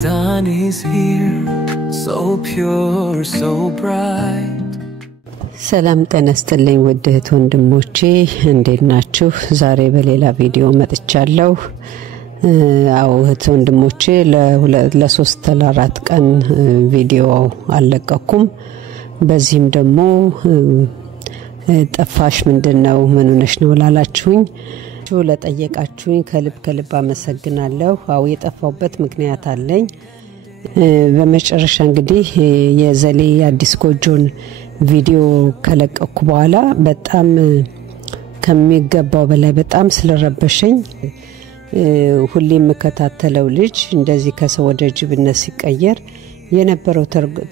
Dawn is here, so pure, so bright. ሰላም ተነስተልኝ ውድ እህት ወንድሞቼ እንዴት ናችሁ? ዛሬ በሌላ ቪዲዮ መጥቻለሁ። አው እህት ወንድሞቼ ለ3 ለ4 ቀን ቪዲዮ አለቀኩም። በዚህም ደግሞ ጠፋሽ ምንድነው ምን ሆነሽ ነው ላላችሁኝ ለጠየቃችሁኝ ከልብ አመሰግናለሁ። አው የጠፋውበት ምክንያት አለኝ። በመጨረሻ እንግዲህ የዘሌ አዲስ ጎጆን ቪዲዮ ከለቀኩ በኋላ በጣም ከሚገባው በላይ በጣም ስለረበሸኝ ሁሌም መከታተለው ልጅ እንደዚህ ከሰው ወደ ጅብነት ሲቀየር የነበረው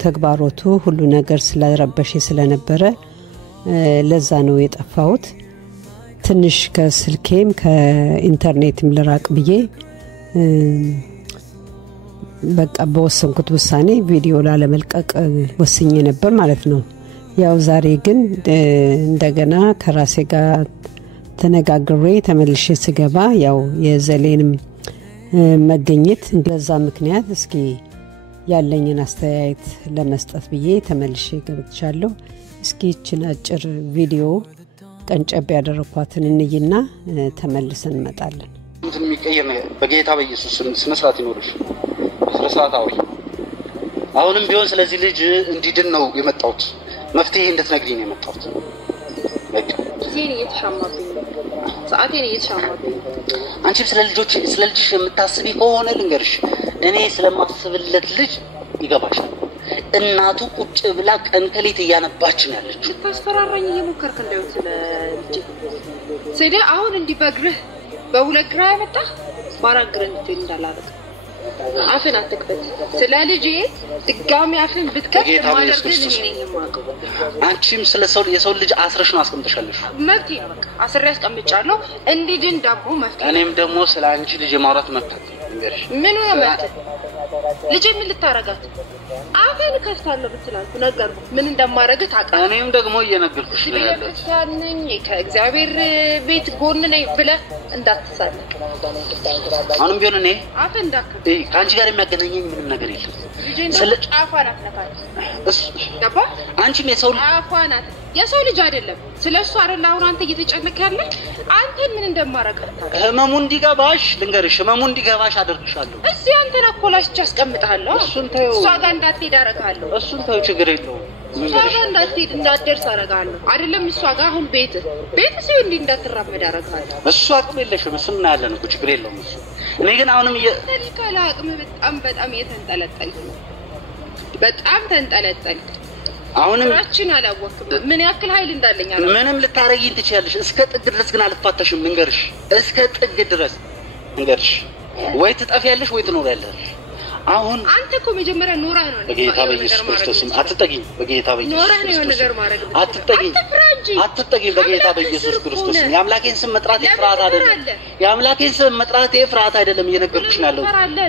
ተግባሮቱ ሁሉ ነገር ስለረበሸ ስለነበረ ለዛ ነው የጠፋሁት። ትንሽ ከስልኬም ከኢንተርኔትም ለራቅ ብዬ በቃ በወሰንኩት ውሳኔ ቪዲዮ ላለመልቀቅ ወስኜ ነበር ማለት ነው። ያው ዛሬ ግን እንደገና ከራሴ ጋር ተነጋግሬ ተመልሼ ስገባ ያው የዘሌንም መገኘት በዛ ምክንያት እስኪ ያለኝን አስተያየት ለመስጠት ብዬ ተመልሼ ገብቻለሁ። እስኪ እቺን አጭር ቪዲዮ ቀንጨብ ያደረኳትን እንይና ተመልሰን እንመጣለን። እንትን የሚቀየር ነገር በጌታ በኢየሱስ ስነ ስርዓት ይኖርሽ። ስነ ስርዓት አውሪ። አሁንም ቢሆን ስለዚህ ልጅ እንዲድን ነው የመጣሁት። መፍትሄ እንድትነግሪኝ ነው የመጣሁት። በቃ ዜና እየተሻማብኝ ሰዓቴን እየተሻማብኝ አንቺም ስለ ልጅሽ የምታስቢ ከሆነ ልንገርሽ እኔ ስለማስብለት ልጅ ይገባሻል። እናቱ ቁጭ ብላ ቀንከሊት ያነባች ነው ያለችው። ተስፈራራኝ እየሞከርክ እንደው ስለ ልጅ ሰደ አሁን እንዲበግርህ በሁለት ግራ ያመጣ ባራግረን እንዳላረግ አፈን አትክፈት። ስለ ልጅ ድጋሚ አፈን ብትከፍት ማለት ግን እኔ ነኝ የማውቀው። አንቺም የሰው ልጅ አስረሽ ነው አስቀምጠሻለሽ። መብቴ ነው በቃ አስሬ አስቀምጫለሁ። እንዲድን ዳቦ መፍትሄ። እኔም ደግሞ ስለ አንቺ ልጅ ማውራት መብት ልንገርሽ። ምን ነው መብት? ልጅ ምን ልታረጋት? አፈን ከፍታለሁ ብትላልኩ ነገርኩ ምን እንደማረግ ታውቃለህ። እኔም ደግሞ እየነገርኩሽ ነው ያለሁት። ያንኝ ከእግዚአብሔር ቤት ጎን ነኝ ብለህ እንዳትሳለቅ። አሁንም ቢሆን እኔ አፈን እንዳከፍ ካንቺ ጋር የሚያገናኘኝ ምንም ነገር የለም። ስለ ጫፋናት ነካት እሱ ገባ። አንቺም የሰው ልጅ አይደለም ስለሱ አይደል አሁን አንተ እየተጨነቀ ያለ አንተ ምን እንደማረግ ታውቃለህ። ህመሙ እንዲገባሽ ልንገርሽ ህመሙ እንዲገባሽ አደርግሻለሁ። እዚህ አንተን አኮላሽ አስቀምጣለሁ። እሱን ተይው እሷ ጋር እንዳትሄድ አረጋለሁ። እሱን ተይው ችግር የለውም። እሷ ጋር እንዳትሄድ እንዳትደርስ አረጋለሁ አይደለም እሷ ጋር አሁን ቤት ሲሆን እንዴ እንዳትራመድ አረጋለሁ። እሱ አቅም የለሽም እሱን እናያለን እኮ ችግር የለውም እሱ። እኔ ግን አሁንም ተልካላ አቅም በጣም የተንጠለጠልክ ነው። በጣም ተንጠለጠልክ። አሁንም ራችን አላወቅም ምን ያክል ኃይል እንዳለኝ አላውቅም። ምንም ልታረጊኝ ትችያለሽ እስከ ጥግ ድረስ ግን አልፋታሽም ልንገርሽ። እስከ ጥግ ድረስ ልንገርሽ ወይ ትጠፊያለሽ ወይ ትኖሪያለሽ። አሁን አንተ እኮ መጀመሪያ ኖራህ ነው በጌታ በኢየሱስ ክርስቶስ አትጠጊኝ። በጌታ በኢየሱስ ኖራህ ነው ነገር ማድረግ አትጠጊኝ። በጌታ በኢየሱስ ክርስቶስ የአምላኬን ስም መጥራት ፍርሃት አይደለም። የአምላኬን ስም መጥራት ፍርሃት አይደለም እየነገርኩሽ ነው ያለው።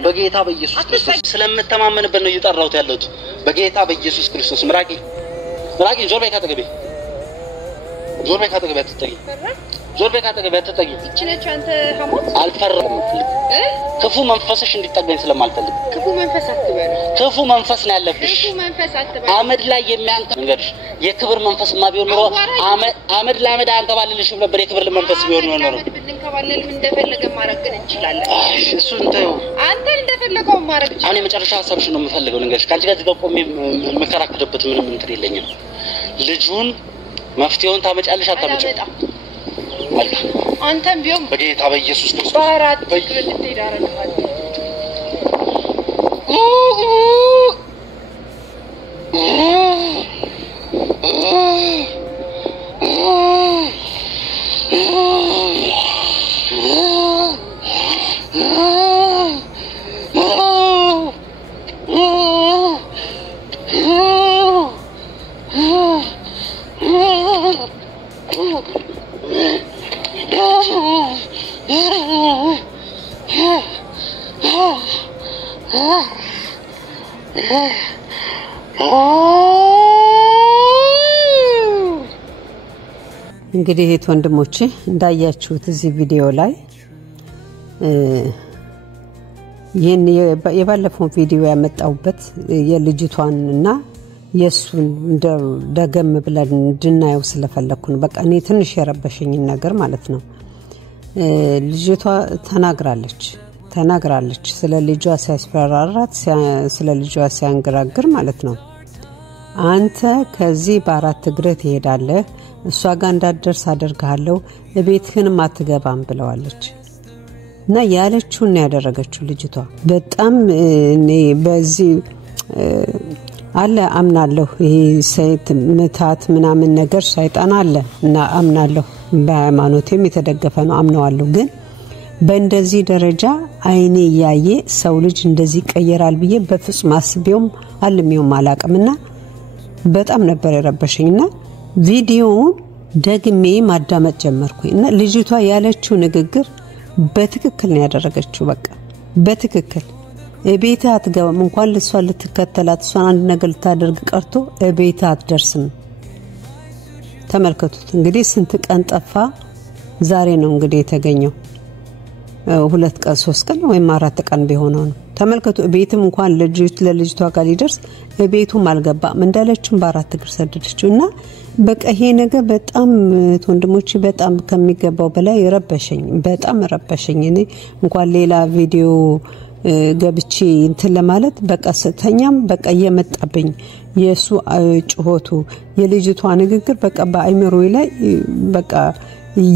በጌታ በኢየሱስ ክርስቶስ ስለምተማመንበት ነው እየጠራሁት ያለሁት። በጌታ በኢየሱስ ክርስቶስ ምራቂ ዞር በይ ካጠገቤ አትጠጊ። ዞር በይ ካጠገቤ አትጠጊ። እቺነች አንተ ሐሞት አልፈረም ክፉ መንፈስሽ እንዲጠጋኝ ስለማልፈልግ ክፉ መንፈስ አትበል። ክፉ መንፈስ ነው ያለብሽ። ክፉ መንፈስ አትበል። አመድ ላይ የሚያንከባልልሽ የክብር መንፈስማ ቢሆን ኖሮ አመድ ለአመድ አንከባልልሽም ነበር። የክብር መንፈስ ቢሆን ኖሮ ብንከባለል እንደፈለገ ማድረግ እንችላለን። እሱን ተይው። አንተ እንደፈለገው ማድረግ እኔ መጨረሻ ሀሳብሽ ነው የምፈልገው። ልንገርሽ ካንቺ ጋር እዚህ ጋር ቆሜ መከራከርበት ምንም እንትን የለኝም። ልጁን መፍትሄውን ታመጫለሽ አታመጪም? መልካም አንተም ቢሆን በጌታ በኢየሱስ ክርስቶስ ባራት በግርድት ያረጋል። እንግዲህ እህት ወንድሞቼ እንዳያችሁት እዚህ ቪዲዮ ላይ ይሄን የባለፈው ቪዲዮ ያመጣውበት የልጅቷንና የሱን ደገም ብለን እንድናየው ስለፈለኩ ነው በቃ እኔ ትንሽ የረበሸኝ ነገር ማለት ነው ልጅቷ ተናግራለች ስለ ልጇ ሲያስፈራራት ስለ ልጇ ሲያንገራግር ማለት ነው አንተ ከዚህ በአራት እግር ትሄዳለህ እሷ ጋር እንዳደርስ አደርጋለሁ እቤትህንም አትገባም ብለዋለች እና ያለችውን ያደረገችው ልጅቷ በጣም እኔ በዚህ አለ አምናለሁ ይሄ ሰይት ምታት ምናምን ነገር ሸይጣን አለ እና አምናለሁ በሃይማኖቴም የተደገፈ ነው አምናለሁ ግን በእንደዚህ ደረጃ አይኔ ያየ ሰው ልጅ እንደዚህ ቀየራል ብዬ በፍጹም አስቤውም አልሜውም አላቀምና በጣም ነበር የረበሸኝና ቪዲዮውን ደግሜ ማዳመጥ ጀመርኩኝና ልጅቷ ያለችው ንግግር በትክክል ነው ያደረገችው በቃ በትክክል እቤት አትገባም እንኳን ለሷ ልትከተላት እሷን አንድ ነገር ልታደርግ ቀርቶ እቤት አትደርስም ተመልከቱት እንግዲህ ስንት ቀን ጠፋ ዛሬ ነው እንግዲህ የተገኘው 2 ቀን 3 ቀን ወይ 4 ቀን ቢሆነው ነው ተመልከቱ እቤትም እንኳን ለልጅቷ ጋር ሊደርስ እቤቱም አልገባም እንዳለችው በአራት እግር ሰደደችውና በቃ ይሄ ነገር በጣም ወንድሞቼ በጣም ከሚገባው በላይ ረበሸኝ በጣም ረበሸኝ እኔ እንኳን ሌላ ቪዲዮ ገብቼ እንትን ለማለት በቃ ስተኛም በቃ የመጣብኝ የሱ ጩሆቱ የልጅቷ ንግግር በቃ በአይምሮዬ ላይ በቃ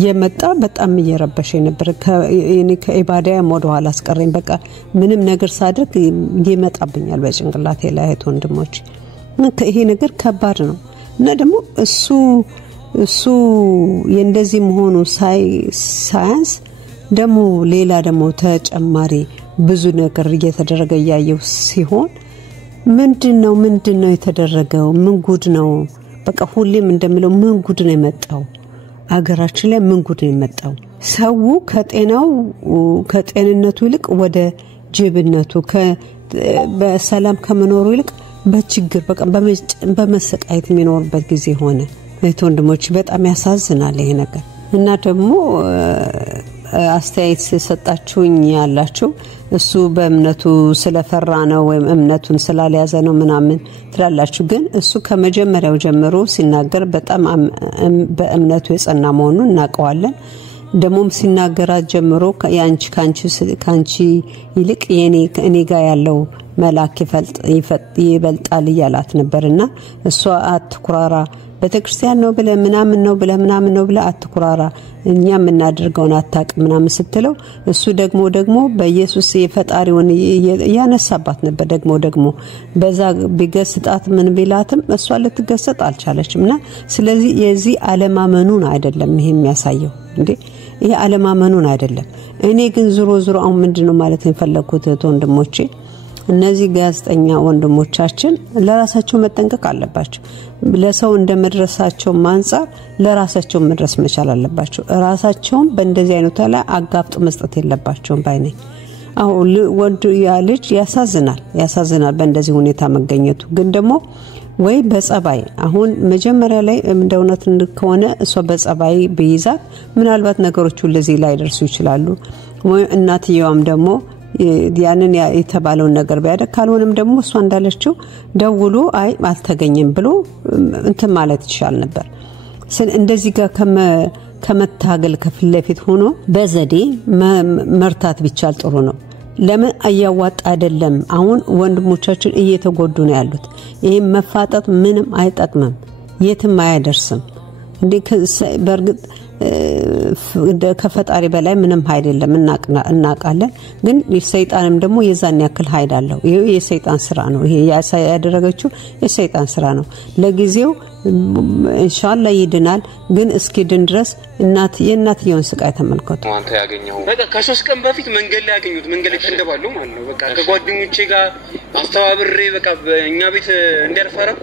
የመጣ በጣም እየረበሸኝ ነበር እኔ ከኢባዳ ወደ ኋላ አስቀረኝ በቃ ምንም ነገር ሳድርግ ይመጣብኛል በጭንቅላቴ ላይ ወንድሞች ይሄ ነገር ከባድ ነው እና ደግሞ እሱ የእንደዚህ መሆኑ ሳይንስ ደግሞ ሌላ ደግሞ ተጨማሪ ብዙ ነገር እየተደረገ ያየው ሲሆን ምንድነው የተደረገው ምን ጉድ ነው በቃ ሁሌም እንደምለው ምን ጉድ ነው የመጣው አገራችን ላይ ምን ጉድ ነው የመጣው ሰው ከጤንነቱ ይልቅ ወደ ጅብነቱ በሰላም ከመኖሩ ይልቅ በችግር በቃ በመሰቃየት የሚኖርበት ጊዜ ሆነ ወንድሞች በጣም ያሳዝናል ይሄ ነገር እና ደግሞ አስተያየት ሰጣችሁኝ ያላችሁ እሱ በእምነቱ ስለፈራ ነው ወይም እምነቱን ስላልያዘ ነው ምናምን ትላላችሁ ግን እሱ ከመጀመሪያው ጀምሮ ሲናገር በጣም በእምነቱ የጸና መሆኑን እናቀዋለን ደሞም ሲናገራት ጀምሮ ካንቺ ይልቅ እኔ ጋር ያለው መላክ ይበልጣል ይያላት ነበርና እሷ አትኩራራ በተክርስቲያን ነው ብለ ምናምን ነው ብለ አትኩራራ እኛ ምናደርገውን አታቅ ምናምን ስትለው እሱ ደግሞ በኢየሱስ የፈጣሪውን ያነሳባት ነበር ደግሞ በዛ ቢገስጣት ምን ቢላትም እሷ ልትገሰጥ አልቻለችምና ስለዚህ የዚህ ዓለማመኑን አይደለም ይሄ የሚያሳየው እንዴ ይሄ ዓለማመኑን አይደለም እኔ ግን ዙሮ አሁን ምንድነው ማለት የፈለኩት ወንድሞቼ እነዚህ ጋዜጠኛ ወንድሞቻችን ለራሳቸው መጠንቀቅ አለባቸው ለሰው እንደመድረሳቸው ማንጻር ለራሳቸው መድረስ መቻል አለባቸው ራሳቸውን በእንደዚህ አይነቱ ላይ አጋፍጥ መስጠት የለባቸውም ባይነኝ አሁን ወንድ ያ ልጅ ያሳዝናል በእንደዚህ ሁኔታ መገኘቱ ግን ደግሞ ወይ በጸባይ አሁን መጀመሪያ ላይ እንደውነት ከሆነ እሷ በጸባይ በይዛት ምናልባት ነገሮች ለዚህ ላይ ደርሱ ይችላሉ ወይ እናትየዋም ደግሞ ያንን የተባለው ነገር ቢያደርግ ካልሆነም ደግሞ እሷ እንዳለችው ደውሎ አይ አልተገኘም ብሎ እንት ማለት ይችላል ነበር እንደዚህ ጋር ከመታገል ከፍለፊት ሆኖ በዘዴ መርታት ቢቻል ጥሩ ነው ለምን አያዋጣ አይደለም አሁን ወንድሞቻችን እየተጎዱ ነው ያሉት ይሄ መፋጠጥ ምንም አይጠቅምም የትም አያደርስም እንዴ በርግጥ ከፈጣሪ በላይ ምንም ኃይል የለም እናቃለን ግን የሰይጣንም ደግሞ የዛን ያክል ኃይል አለው ይሄ የሰይጣን ስራ ነው ይሄ ያደረገችው የሰይጣን ስራ ነው ለጊዜው ኢንሻአላህ ይድናል ግን እስኪድን ድረስ የእናትየውን ስቃይ ተመልከቱ አንተ ያገኘው በቃ ከ3 ቀን በፊት መንገድ ላይ ያገኙት መንገድ ላይ ተንደባሉ ማለት ነው በቃ ከጓደኞቼ ጋር አስተባብሬ በቃ እኛ ቤት እንዲያርፋረኩ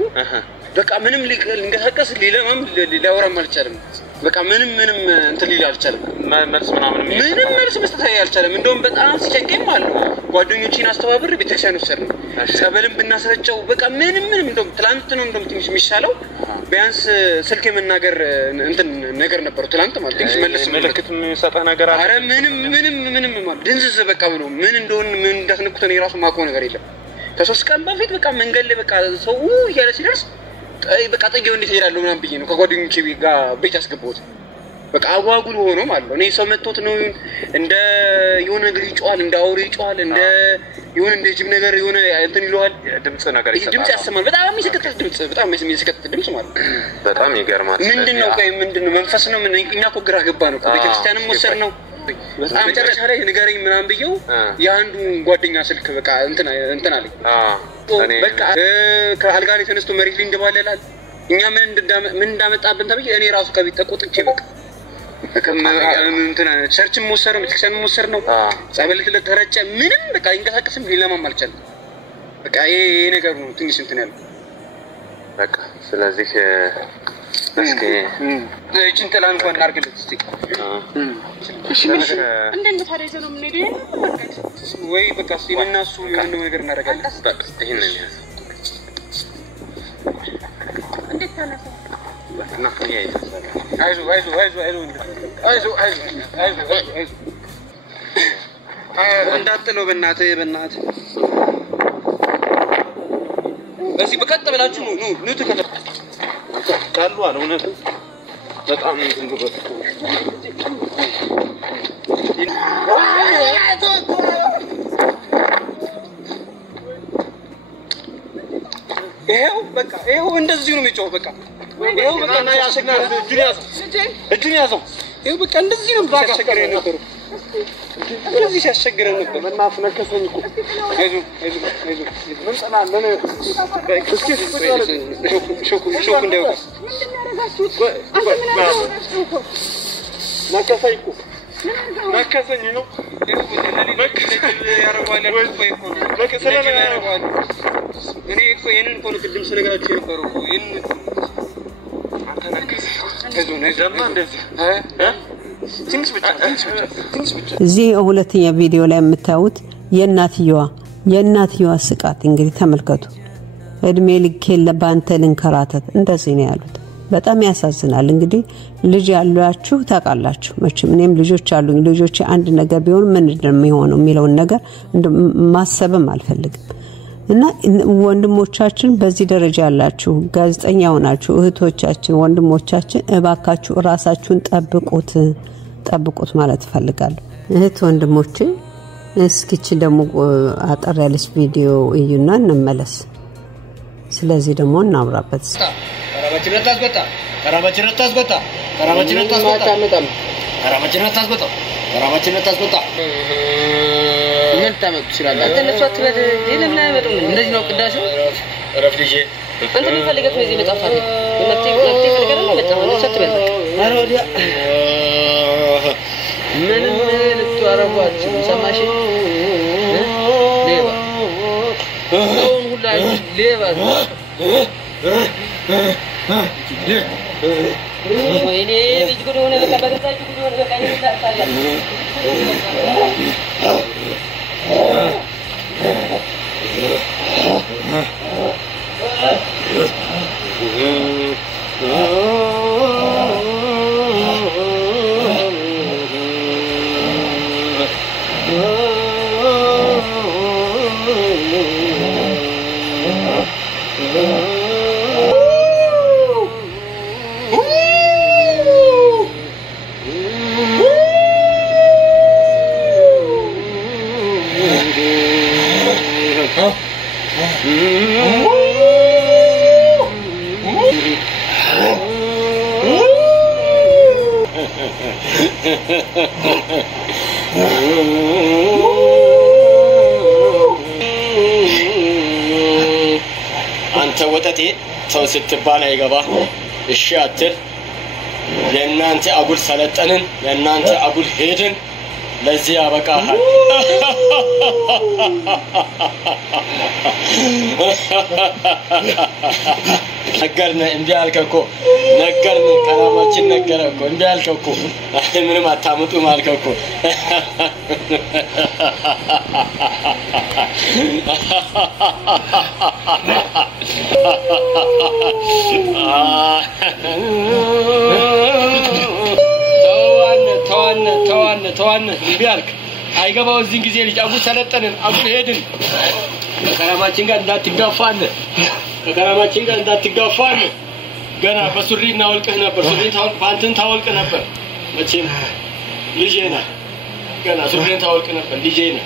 በቃ ምንም ሊንቀሳቀስ ሊለማም ሊያወራም አልቻለም በቃ ምንም እንትን ሊል አልቻለም መልስ መስጠት አልቻለም እንደውም በጣም ሲጨንቀኝ ማለት ነው ጓደኞቼን አስተባብሬ ቤተክርስቲያን ወሰድን ጸበልን ብናስረጨው በቃ ምንም እንደውም ትላንት ነው እንደውም ትንሽ የሚሻለው ቢያንስ ስልክ የመናገር እንትን ነገር ነበር ትላንት ማለት ትንሽ መልእክት የሚሰጣ ነገር አለ አረ ምንም ማለት ድንዝዝ በቃ ብሎ ምን እንደሆነ ምን እንዳስነኩት ነው የራሱ ማቆ ነገር የለም ከሶስት ቀን በፊት በቃ መንገድ ላይ በቃ ሰው ያለ ሲደርስ በቃ ጠጊው እንዴት ይላልው ምናምን ብዬ ነው ከጓደኞቼ ጋር ቤት ያስገባሁት በቃ አጓጉል ሆኖ ማለት ነው እኔ ሰው መጥቶት ነው እንደ የሆነ ነገር ይጫዋል እንደ አውሬ ይጫዋል እንደ የሆነ እንደ ጅብ ነገር የሆነ እንትን ይሏል ድምጽ ነገር ይሰጣል ድምጽ ያሰማል በጣም የሚሰከተል ድምጽ በጣም የሚሰከተል ድምጽ ማለት በጣም ይገርማል ምንድነው መንፈስ ነው ምን እኛ እኮ ግራ ገባ ነው ቤተክርስቲያንም ወሰድ ነው በጣም መጨረሻ ላይ ንገረኝ ምናምን ብየው ያንዱ ጓደኛ ስልክ በቃ እንትን አለኝ በቃ ከአልጋ ላይ ተነስቶ መሬት ላይ እንደባለላል እኛ ምን እንዳመጣብን ተብዬ እኔ ራሱ ከቤት ተቆጥቼ በቃ እንትና ቸርችም ወሰረው ቤተክርስቲያንም ወሰር ነው ጸበል ተረጨ ምንም በቃ እንቀሳቀስም ሊለማም አልቻለም በቃ ይሄ ነገር ነው ትንሽ እንትን ያለው በቃ ስለዚህ እስኪ እቺን ጥላን እንኳን እናርግለት እስቲ እሺ እንደነ ታሪዘ ነው ምን ሄደ ወይ በቃ ሲነናሱ የሆነ ነገር እናደርጋለን በቃ ይሄንን ያዝ እንዴት ታነሳ አይዞ እንዳጥለው በእናትህ በዚህ በቀጥ ብላችሁ ኑ ተከተሉ ካሉ አለ እውነት በጣም እንግዲህ ይሄው እንደዚህ ነው የሚጮህ በቃ ይሄው በቃ እና ያሰግናል እጁን ያዘው ይሄው በቃ እንደዚህ ነው ባጋሰገረ ነበር እንደዚህ ሲያስቸግረ ነበር እናት ነከሰኝ እኮ አይዞ ምን ጸናለን እስኪ ሾኩ እንደው ነከሰኝ ነው በቃ ያረዋል በቃ ሰላም ያረዋል እኔ እኮ የነን ኮን ቅድም ስለጋችሁ ነበር እኮ ይሄን እዚህ ሁለተኛ ቪዲዮ ላይ የምታዩት የእናትየዋ ስቃት እንግዲህ ተመልከቱ እድሜ ልክ ለባንተ ልንከራተት እንደዚህ ነው ያሉት በጣም ያሳዝናል እንግዲህ ልጅ ያሏችሁ ታቃላችሁ መቼም እኔም ልጆች አሉኝ ልጆቼ አንድ ነገር ቢሆን ምን እንደሚሆነው የሚለውን ነገር ማሰብም አልፈልግም እና ወንድሞቻችን በዚህ ደረጃ ያላችሁ ጋዜጠኛ ሆናችሁ እህቶቻችን ወንድሞቻችን እባካችሁ ራሳችሁን ጠብቁት ማለት ፈልጋለሁ እህት ወንድሞቼ እስኪ ደግሞ አጠር ያለች ቪዲዮ እዩና እንመለስ ስለዚህ ደግሞ እናምራበት ከራማችን ታስቆጣ ምን ታመጡ ይችላል አንተ ለሷ ትበል ለምን አይመጡም እንደዚህ ነው ቅዳሴው ረፍ ልጄ አንተ ምን ፈልገህ ነው እዚህ መጣፋት መጥቴ ፈልገህ ነው መጣው ነው ሰጥበል አሮዲያ ምን ልትዋረቧችሁ ሰማሽ ሌባ ሰውን ሁላ ሌባ ወይኔ ልጅ ጉድ ሆነ በቃ በገዛችሁ ጉድ ሆነ በቃ ይላታል አንተ ወጣቴ ሰው ስትባል አይገባ እሺ አትል ለእናንተ አጉል ሰለጠንን ለእናንተ አጉል ሄድን ለዚህ ያበቃሃል ነገርነ እንዴ አልከኮ ነገርነ ከራማችን ነገረኮ እንዴ አልከኮ ምንም አታምጡ ማልከኮ ተዋነ እንዴ አልክ አይገባው እዚህ ጊዜ ልጅ ሰለጠንን አጉል ሄድን ከራማችን ጋር እንዳትጋፋን ከራማችን ጋር እንዳትጋፋን ገና በሱሪና ወልቀህ ነበር ሱሪ ታውቅ ፓንትን ታውቅ ነበር መቼም ልጄና ገና ሱሪን ታውቅ ነበር ልጄና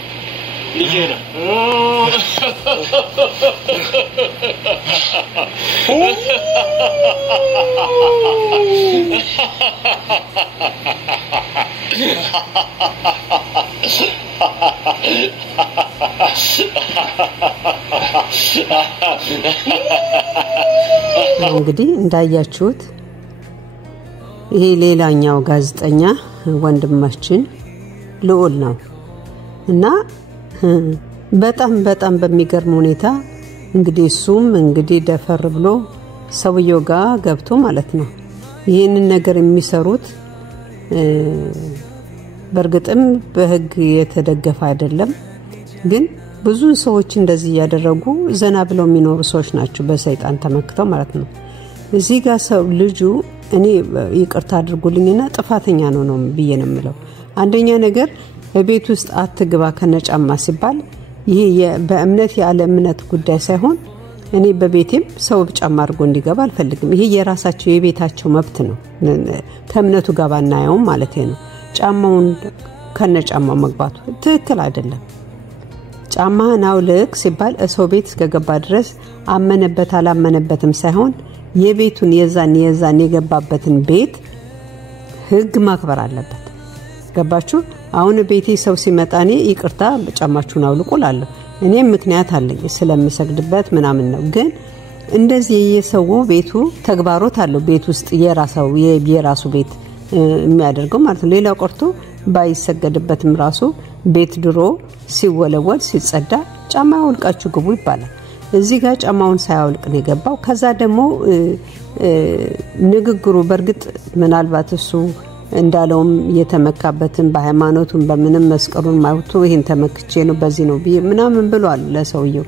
እንግዲህ እንዳያችሁት ይሄ ሌላኛው ጋዜጠኛ ወንድማችን ልዑል ነው እና በጣም በሚገርም ሁኔታ እንግዲህ እሱም እንግዲህ ደፈር ብሎ ሰውየው ጋር ገብቶ ማለት ነው ይሄንን ነገር የሚሰሩት በርግጥም በህግ የተደገፈ አይደለም ግን ብዙ ሰዎች እንደዚህ ያደረጉ ዘና ብለው የሚኖሩ ሰዎች ናቸው በሰይጣን ተመክተው ማለት ነው እዚህ ጋር ሰው ልጁ እኔ ይቅርታ አድርጉልኝና ጥፋተኛ ነው ብዬ ነው የምለው አንደኛ ነገር በቤት ውስጥ አትግባ ከነጫማ ሲባል ይሄ በእምነት ያለ እምነት ጉዳይ ሳይሆን እኔ በቤቴም ሰው ጫማ አድርጎ እንዲገባ አልፈልግም ይሄ የራሳቸው የቤታቸው መብት ነው ከእምነቱ ጋር ባናየው ማለት ነው ጫማውን ከነጫማው መግባቱ ትክክል አይደለም ጫማህን አውልቅ ሲባል ሰው ቤት እስከገባ ድረስ አመነበት አላመነበትም ሳይሆን የቤቱን የዛን የገባበትን ቤት ህግ ማክበር አለበት ገባችሁ አሁን ቤቴ ሰው ሲመጣኔ ይቅርታ ጫማችሁን አውልቁላለሁ እኔ ምክንያት አለኝ ስለምሰግድበት ምናምን ነው ግን እንደዚህ የሰው ቤቱ ተግባሮት አለው ቤት ውስጥ የራሱ ቤት የሚያደርገው ማለት ነው ሌላው ቀርቶ ባይሰገድበትም ራሱ ቤት ድሮ ሲወለወል ሲጸዳ ጫማ አውልቃችሁ ግቡ ይባላል እዚህ ጋር ጫማውን ሳያውልቅ ነው የገባው ከዛ ደግሞ ንግግሩ በርግጥ ምናልባት እሱ እንዳለውም የተመካበትን በሃይማኖቱን በምንም መስቀሉን ማውቶ ይሄን ተመክቼ ነው በዚህ ነው ምናምን ብሏል ለሰውየው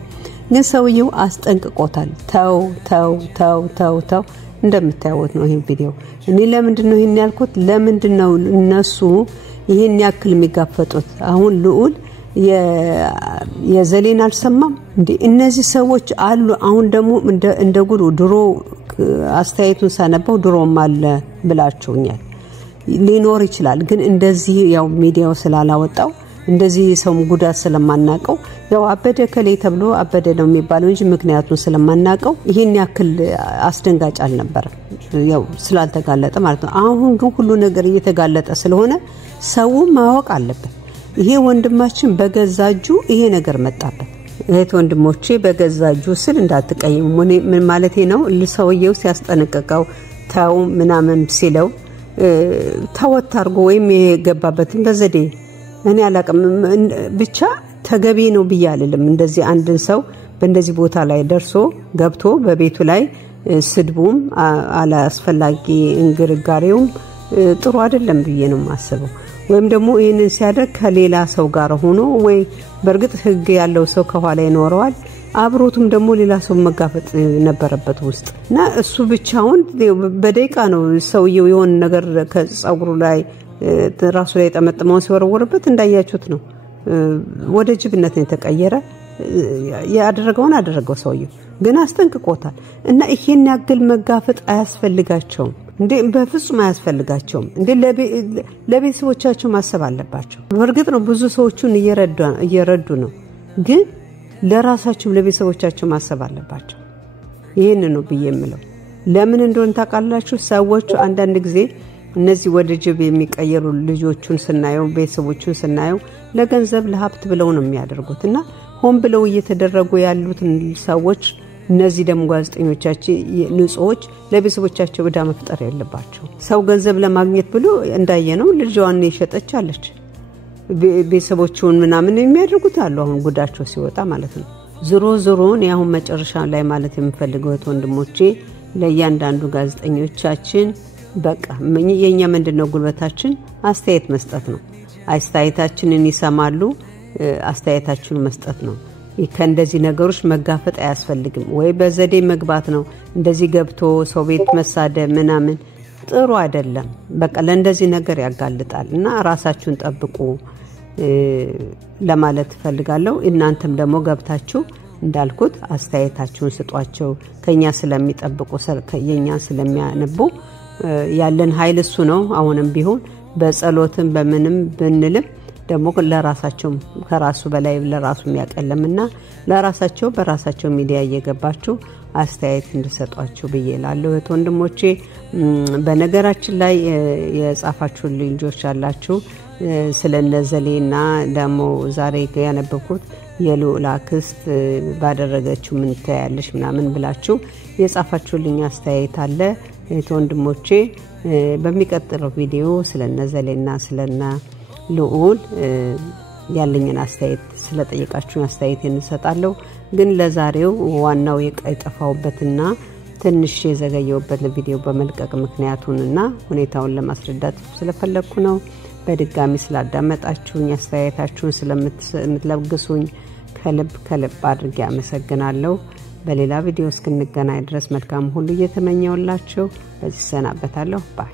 ግን ሰውየው አስጠንቅቆታል ተው እንደምታዩት ነው ይሄን ቪዲዮ እኔ ለምንድነው ይሄን ያልኩት ለምንድነው እነሱ ይሄን ያክል የሚጋፈጡት አሁን ልዑል የዘሌን አልሰማም እንዴ እነዚህ ሰዎች አሉ አሁን ደግሞ እንደ ጉዱ ድሮ አስተያየቱን ሳነበው ድሮም አለ ብላችሁኛል ሊኖር ይችላል ግን እንደዚህ ያው ሚዲያው ስላላወጣው እንደዚህ ሰው ጉዳት ስለማናቀው ያው አበደ ከሌ ተብሎ አበደ ነው የሚባለው እንጂ ምክንያቱን ስለማናቀው ይሄን ያክል አስደንጋጭ አልነበር ያው ስላልተጋለጠ ማለት ነው አሁን ግን ሁሉ ነገር እየተጋለጠ ስለሆነ ሰው ማወቅ አለበት ይሄ ወንድማችን በገዛጁ ይሄ ነገር መጣበት እህት ወንድሞቼ በገዛጁ ስል እንዳትቀይሙ ምን ማለት ነው ለሰውየው ሲያስጠነቀቀው ታው ምናምን ሲለው ተወታርጎ ወይም የገባበትን በዘዴ እኔ አላቀም ብቻ ተገቢ ነው ብያለለም እንደዚህ አንድን ሰው በእንደዚህ ቦታ ላይ ደርሶ ገብቶ በቤቱ ላይ ስድቡም አላስፈላጊ እንግርጋሬውም ጥሩ አይደለም ብዬ ነው ማስበው ወይም ደግሞ ይሄንን ሲያደርግ ከሌላ ሰው ጋር ሆኖ ወይ በርግጥ ህግ ያለው ሰው ከኋላ ይኖረዋል አብሮቱም ደግሞ ሌላ ሰው መጋፈጥ ነበረበት ውስጥና እሱ ብቻውን በደቂቃ ነው ሰውየው የሆነ ነገር ከጸጉሩ ላይ ራሱ ላይ ተመጥመው ሲወረወርበት እንዳያችሁት ነው ወደ ጅብነት ነው የተቀየረ ያደረገው ሰውየው ግን አስጠንቅቆታል እና ይሄን ያክል መጋፈጥ አያስፈልጋቸውም እንዴ በፍጹም አያስፈልጋቸውም እንዴ ለቤተሰቦቻቸው ማሰብ አለባቸው በርግጥ ነው ብዙ ሰዎችን እየረዱ ነው ግን ለራሳቸው ለቤተሰቦቻቸው ማሰብ አለባቸው ይሄን ነው በየምለው ለምን እንደሆነ ታቃላችሁ ሰዎች አንዳንድ ጊዜ እነዚህ ወደ ጅብ የሚቀየሩ ልጆቹን ስናየው ቤተሰቦቹን ስናየው ለገንዘብ ለሀብት ብለው ነው የሚያደርጉትና ሆን ብለው እየተደረጉ ያሉት ሰዎች እነዚህ ደም ጋዜጠኞቻችን ንጹዎች ለቤተሰቦቻቸው ወዳ መፍጠር ያለባቸው ሰው ገንዘብ ለማግኘት ብሎ እንዳየነው ልጇን ይሸጠቻለች ቤተሰቦቹን ምናምን የሚያደርጉት አሉ አሁን ጉዳቸው ሲወጣ ማለት ነው ዞሮ ነው ያሁን መጨረሻ ላይ ማለት የምፈልገው ወንድሞቼ ለእያንዳንዱ ጋዜጠኞቻችን በቃ የኛ ምንድነው ጉልበታችን አስተያየት መስጠት ነው አስተያየታችንን ይሰማሉ አስተያየታችሁን መስጠት ነው ከእንደዚህ ነገሮች መጋፈጥ አያስፈልግም ወይ በዘዴ መግባት ነው እንደዚህ ገብቶ ሰው ቤት መሳደብ ምናምን ጥሩ አይደለም በቃ ለእንደዚህ ነገር ያጋልጣልና ራሳችሁን ጠብቁ ለማለት ፈልጋለሁ እናንተም ደግሞ ገብታችሁ እንዳልኩት አስተያየታችሁን ስጧቸው ከኛ ስለሚጠብቁ ከኛ ስለሚያነቡ ያለን ኃይል እሱ ነው አሁንም ቢሆን በጸሎትም በምንም ብንልም ደግሞ ለራሳቸው ከራሱ በላይ ለራሱ የሚያቀለምና ለራሳቸው በራሳቸው ሚዲያ እየገባችሁ አስተያየት እንድሰጧቸው በየላለው ወንድሞቼ በነገራችን ላይ የጻፋችሁ ልጆች አላችሁ ስለነዘሌና ደሞ ዛሬ ያነበብኩት የሉላክስት ባደረገችው ምን ታያለሽ ምናምን ብላችሁ የጻፋችሁልኝ አስተያየት አለ ወንድሞቼ በሚቀጥለው ቪዲዮ ስለነዘሌና ስለና ልዑል ያለኝን አስተያየት ስለጠየቃችሁ አስተያየት እንሰጣለሁ ግን ለዛሬው ዋናው የቀይጠፋውበትና ትንሽ የዘገየውበት ቪዲዮ በመልቀቅ ምክንያቱንና ሁኔታውን ለማስረዳት ስለፈለኩ ነው በድጋሚ ስላዳመጣችሁኝ አስተያየታችሁን ስለምትለግሱኝ ከልብ አድርጌ አመሰግናለሁ በሌላ ቪዲዮ እስክንገናኝ ድረስ መልካም ሁሉ እየተመኘውላችሁ በዚህ ሰናበታለሁ ባይ